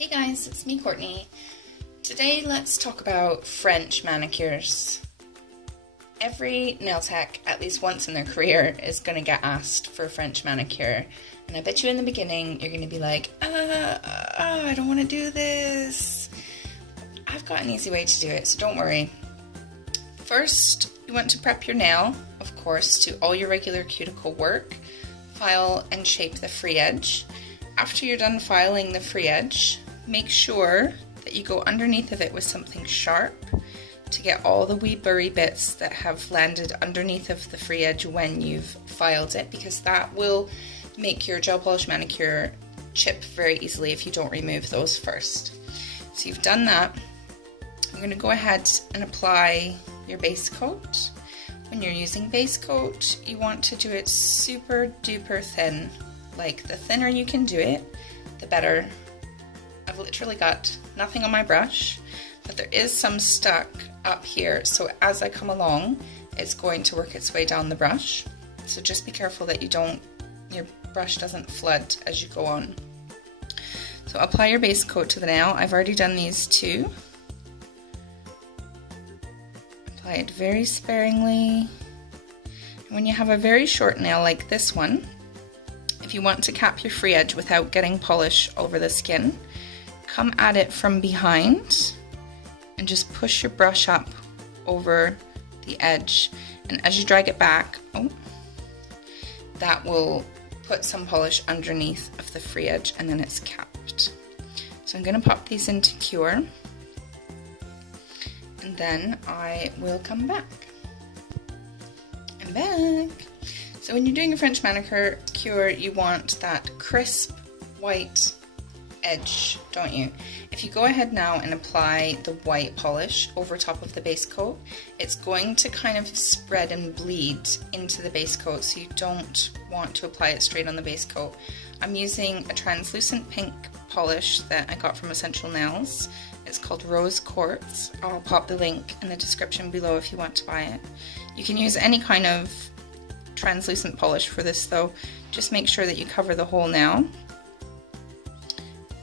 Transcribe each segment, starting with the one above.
Hey guys, it's me Courtney. Today let's talk about French manicures. Every nail tech, at least once in their career, is going to get asked for a French manicure. And I bet you in the beginning you're going to be like, I don't want to do this. I've got an easy way to do it, so don't worry. First, you want to prep your nail, of course, to all your regular cuticle work. File and shape the free edge. After you're done filing the free edge, make sure that you go underneath of it with something sharp to get all the wee burry bits that have landed underneath of the free edge when you've filed it, because that will make your gel polish manicure chip very easily if you don't remove those first. So you've done that. I'm going to go ahead and apply your base coat. When you're using base coat, you want to do it super duper thin. Like, the thinner you can do it, the better. I've literally got nothing on my brush, but there is some stuck up here, so as I come along, it's going to work its way down the brush. So just be careful that your brush doesn't flood as you go on. So apply your base coat to the nail. I've already done these two. Apply it very sparingly. And when you have a very short nail like this one, if you want to cap your free edge without getting polish over the skin, come at it from behind and just push your brush up over the edge. And as you drag it back, that will put some polish underneath of the free edge, and then it's capped. So I'm going to pop these into Cure, and then I will come back. I'm back. So when you're doing a French manicure cure, you want that crisp white edge, don't you? If you go ahead now and apply the white polish over top of the base coat, it's going to kind of spread and bleed into the base coat, so you don't want to apply it straight on the base coat. I'm using a translucent pink polish that I got from Essential Nails. It's called Rose Quartz. I'll pop the link in the description below if you want to buy it. You can use any kind of translucent polish for this though. Just make sure that you cover the whole nail.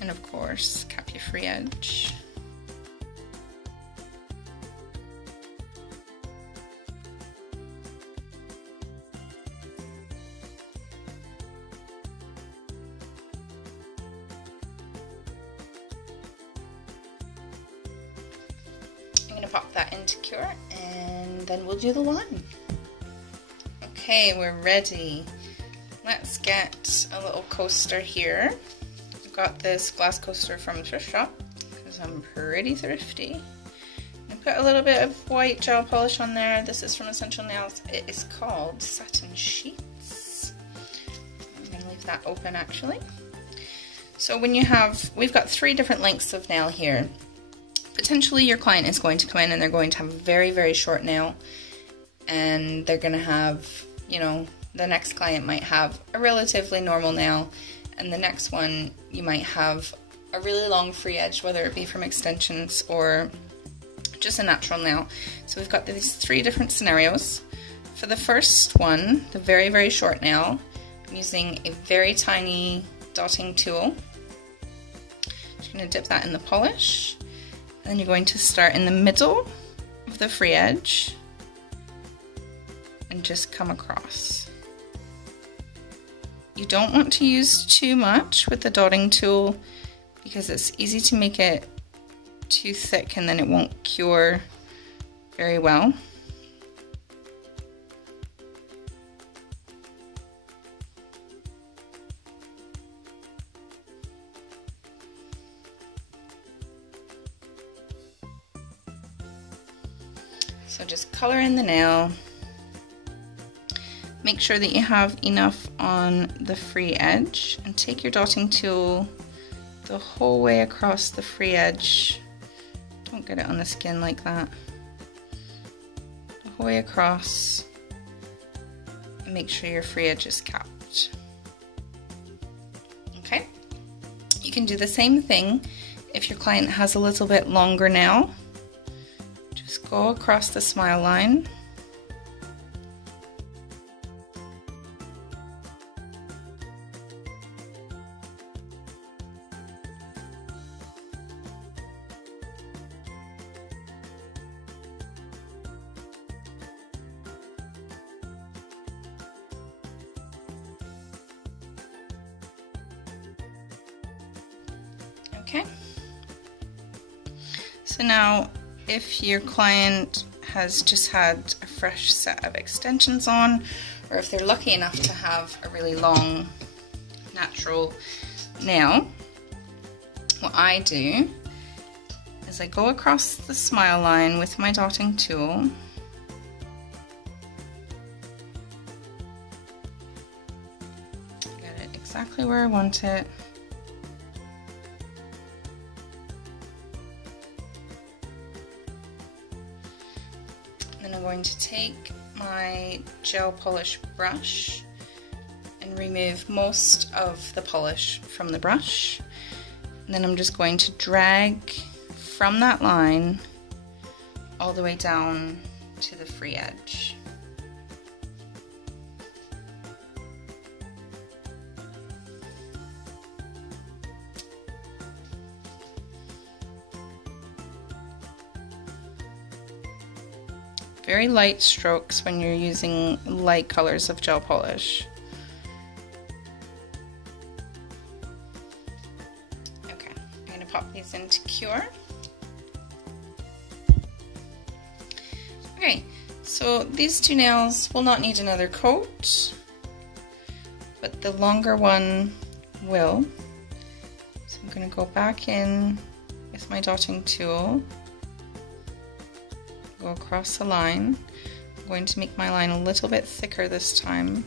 And of course, cap your free edge. I'm going to pop that into Cure, and then we'll do the line. Okay, we're ready. Let's get a little coaster here. I've got this glass coaster from the thrift shop because I'm pretty thrifty. I put a little bit of white gel polish on there. This is from Essential Nails. It is called Satin Sheets. I'm going to leave that open actually. So when we've got 3 different lengths of nail here. Potentially your client is going to come in and they're going to have a very, very short nail, and they're going to have, the next client might have a relatively normal nail, and the next one you might have a really long free edge, whether it be from extensions or just a natural nail. So we've got these 3 different scenarios. For the first one, the very, very short nail, I'm using a very tiny dotting tool. Just going to dip that in the polish, and then you're going to start in the middle of the free edge and just come across. You don't want to use too much with the dotting tool because it's easy to make it too thick and then it won't cure very well. So just color in the nail. Make sure that you have enough on the free edge, and take your dotting tool the whole way across the free edge. Don't get it on the skin like that. The whole way across, and make sure your free edge is capped. Okay? You can do the same thing if your client has a little bit longer nail. Just go across the smile line. Okay. So now, if your client has just had a fresh set of extensions on, or if they're lucky enough to have a really long natural nail, what I do is I go across the smile line with my dotting tool. Get it exactly where I want it. Then I'm going to take my gel polish brush and remove most of the polish from the brush. And then I'm just going to drag from that line all the way down to the free edge. Very light strokes when you're using light colors of gel polish. Okay, I'm going to pop these into Cure. Okay, so these two nails will not need another coat, but the longer one will. So I'm going to go back in with my dotting tool. Go across the line. I'm going to make my line a little bit thicker this time.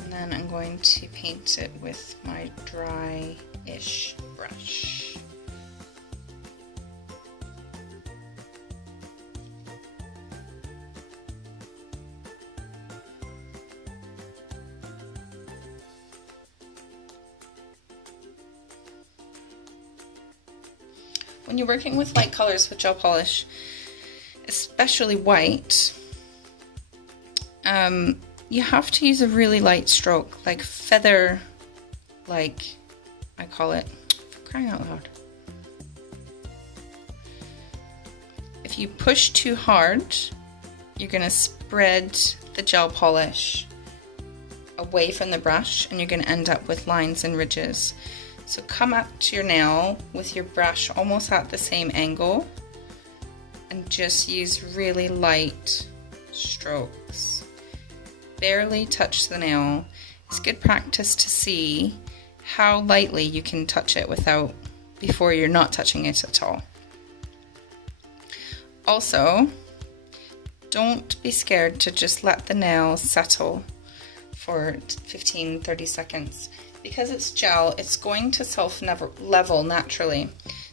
And then I'm going to paint it with my dry-ish brush. When you're working with light colors with gel polish, especially white, you have to use a really light stroke, like feather, like I call it, for crying out loud. If you push too hard, you're going to spread the gel polish away from the brush and you're going to end up with lines and ridges. So come up to your nail with your brush almost at the same angle and just use really light strokes. Barely touch the nail. It's good practice to see how lightly you can touch it before you're not touching it at all. Also, don't be scared to just let the nail settle for 15-30 seconds. Because it's gel, it's going to self-level naturally.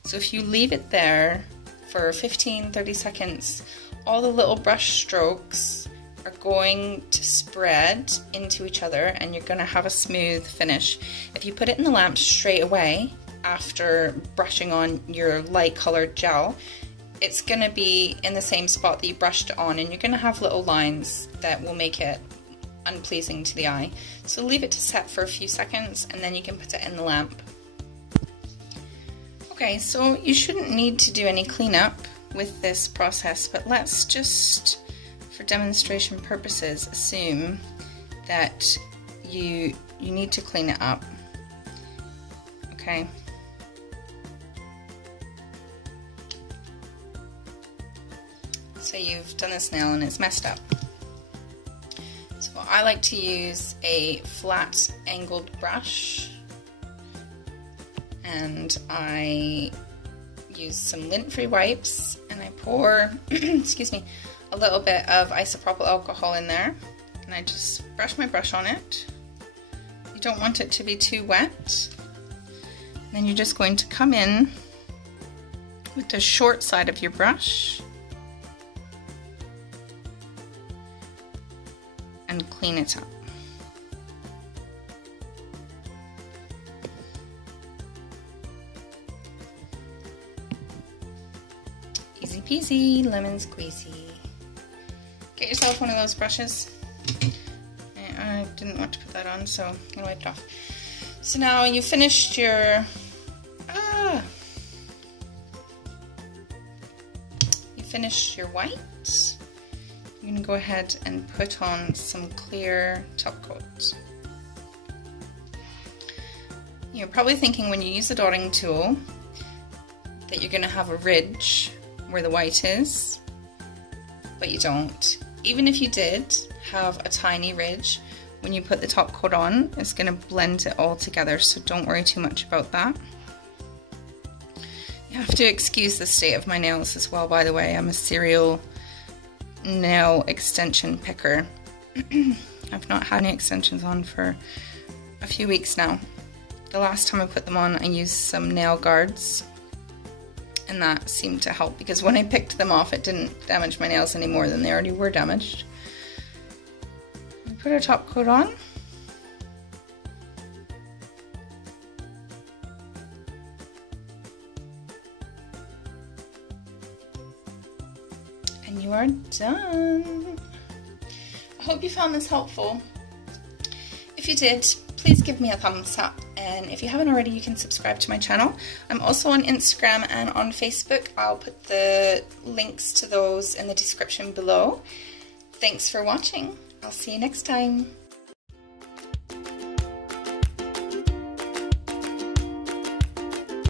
So if you leave it there for 15-30 seconds, all the little brush strokes are going to spread into each other and you're going to have a smooth finish. If you put it in the lamp straight away after brushing on your light colored gel, it's going to be in the same spot that you brushed it on and you're going to have little lines that will make it unpleasing to the eye. So leave it to set for a few seconds and then you can put it in the lamp. Okay, so you shouldn't need to do any cleanup with this process, but let's just, for demonstration purposes, assume that you need to clean it up. Okay. So you've done this nail and it's messed up. So I like to use a flat angled brush and I use some lint-free wipes and I pour, excuse me, a little bit of isopropyl alcohol in there and I just brush my brush on it. You don't want it to be too wet. And then you're just going to come in with the short side of your brush and clean it up. Easy peasy, lemon squeezy. Get yourself one of those brushes. I didn't want to put that on, so I'm gonna wipe it off. So now you finished your white. I'm you're going to go ahead and put on some clear top coat. You're probably thinking when you use the dotting tool that you're going to have a ridge where the white is, but you don't. Even if you did have a tiny ridge, when you put the top coat on, it's going to blend it all together, so don't worry too much about that. You have to excuse the state of my nails as well, by the way. I'm a serial nail extension picker. I've not had any extensions on for a few weeks now. The last time I put them on, I used some nail guards, and that seemed to help because when I picked them off, it didn't damage my nails any more than they already were damaged. We put our top coat on. And you are done. I hope you found this helpful. If you did, please give me a thumbs up, and if you haven't already, you can subscribe to my channel. I'm also on Instagram and on Facebook. I'll put the links to those in the description below. Thanks for watching. I'll see you next time.